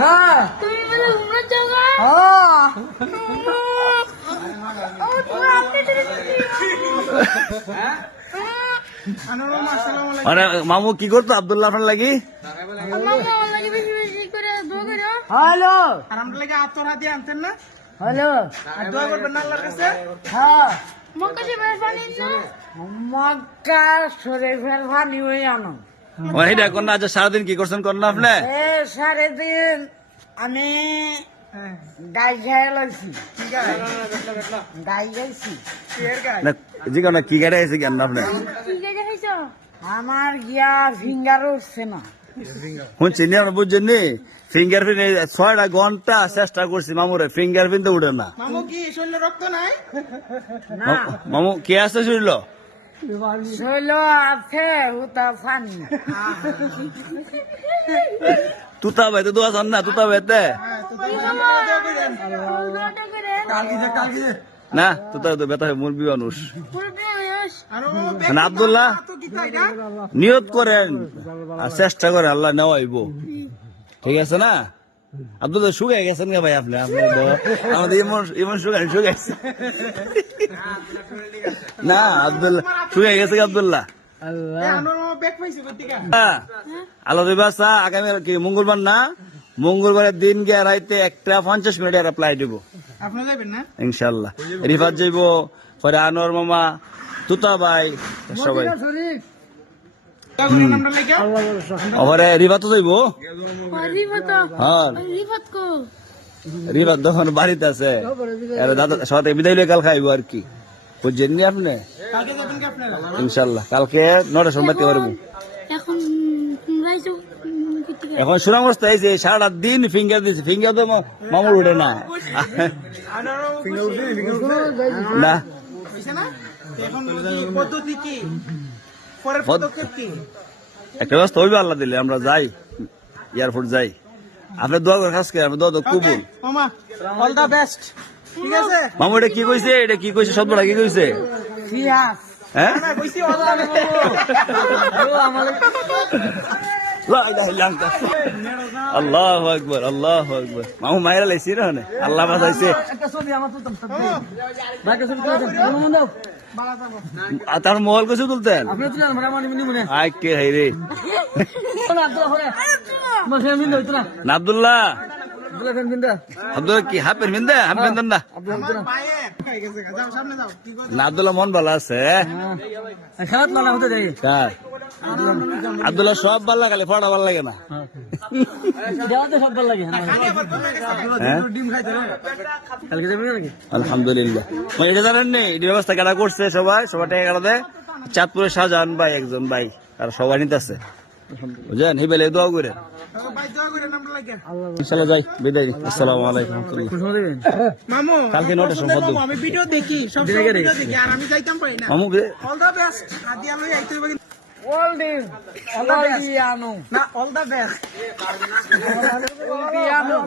হ্যাঁ তুমি বলে উমরা জায়গা মানে মামু কি করতো আব্দুল্লাহ আপনার লাগি? হ্যালো আর আমরা লাগে আতরা দিয়ে আনতেন না? হ্যালো আর দোয়া করবেন না আল্লাহর কাছে? হ্যাঁ মক্কা শরীফের পানি না মক্কা শরীফের পানি হয়ে আনো ওইটা কোন না? আচ্ছা সারাদিন কি করছেন কোন না আপনি? এ সারাদিন আমি হ্যাঁ। গাই খেয়ে লাগছি ঠিক আছে। গাই গাইছি এর গায়ে। না জি কোন কি গাড়ি আছে কেন আপনি? কি জায়গা খাইছো আমার গিয়া ফিঙ্গার উঠছে না শুনছি নি আপনি বুঝছেন নি? ফিঙ্গারপ্রিন্ট 6টা ঘন্টা চেষ্টা করছি মামুরে, ফিঙ্গারপ্রিন্ট উঠে না। মামু কি শরীরে রক্ত নাই? না মামু কে আছে শুনল? শৈল আছে উতা পানি তুতা ভাই তো দোয়া জান না, তুতা ভাইতে না, তুতা তো বেতা মুরবি মানুষ। আর ও মানে আব্দুল্লাহ তো কি তাই না? নিয়ত করেন আর চেষ্টা করেন, আল্লাহ নেওয়া হইব, ঠিক আছে না? আব্দুল্লাহ শুকাই গেছেন গে ভাই আপনি? আমাদের ইমন শুকাইছে না, আব্দুল্লাহ শুকাই গেছে আব্দুল্লাহ। এ আনোর মামা ব্যাগ পাইছে কই থেকে? আলো বিবাসা আগামী কি মঙ্গলবার না? মঙ্গলবারের দিন গিয়ে রাইতে 1:50 এর অ্যাপ্লাই দিব আপনি যাবেন না? ইনশাল্লাহ। রিফাত যাইব, পরে আনোয়ার মামা, তুতা ভাই, সবাই। দোয়া করেন আমরা লাগে। ওরে রিফাতও যাইব। রিফাত হ্যাঁ রিফাত কো রিফাত তখন বাড়িতে আছে, আরে দাদা সাথে বিদায় লইয়া কাল খাইব আর কি, বুঝছেন নি আপনি? কালকে যাবেন কি আপনারা? ইনশাল্লাহ কালকে 9টার সময় বাড়তে পারবো। এখন রাইছো এখন সুনামগঞ্জ আইছে, সারাটা দিন ফিঙ্গার দিছে, ফিঙ্গার তো মামুর উঠে না আনোর না। হইছে না? এখন কি পদ্ধতি কি? পরের পদক্ষেপ কি? একটা ব্যবস্থা হইবে আল্লাহ দিলে, আমরা যাই এয়ারপোর্ট যাই। আপনি দোয়া করে কাজ করেন, দোয়া তো কবুল। মামা অল দা বেস্ট। ঠিক আছে? মামু এটা কি কইছে? এটা কি কইছে? শব্দটা কি কইছে? পিয়াস হ্যাঁ না কইছি অল দা বেস্ট। আল্লাহু আকবার, আল্লাহু আকবার। মামু মাইরা লাইছি না মানে আল্লাহ বাঁচাইছে। আর তার মোবাইল কইছে তুলতেন আই কে হাই রে না আব্দুল্লাহ। আব্দুল্লাহ কি হাফের মিন্দে? হাফ মিন্দেন না আমার পায়ে খাই গেছে। যাও সামনে যাও। কি কই? না, আব্দুল্লাহ মন ভালো আছে। কার? আব্দুল্লাহ সব ভাল লাগে, ফটা ভাল লাগে না। খালি আবার কমে গেছে। হ্যাঁ? ডিম খাইতে রে। আলহামদুলিল্লাহ। মানে এটা জানেন নি, এটির ব্যবস্থা কারা করছে? সবাই টাকা কাটা দেয়। চাঁদপুরের শাহজাহান ভাই একজন ভাই, আর সবাই নিতেছে, বুঝলেন? এই বেলে দোয়া করে ভাই দোয়া করেন আমরা লাগে। ইনশাল্লাহ যাই, বিদায় নিই। আসসালামু আলাইকুম রহমতুল্লাহ। মামু কালকে 9টার সময় মামু, আমি ভিডিও দেখি, সব ভিডিও দেখি আর আমি যাইতাম পারি না। মামু অল দা বেস্ট। আদিয়া লই আইতে হবে কিন্তু। ওল্ডিং ওল্ডিয়ানো না অল দা বেস্ট। ওল্ডিয়ানো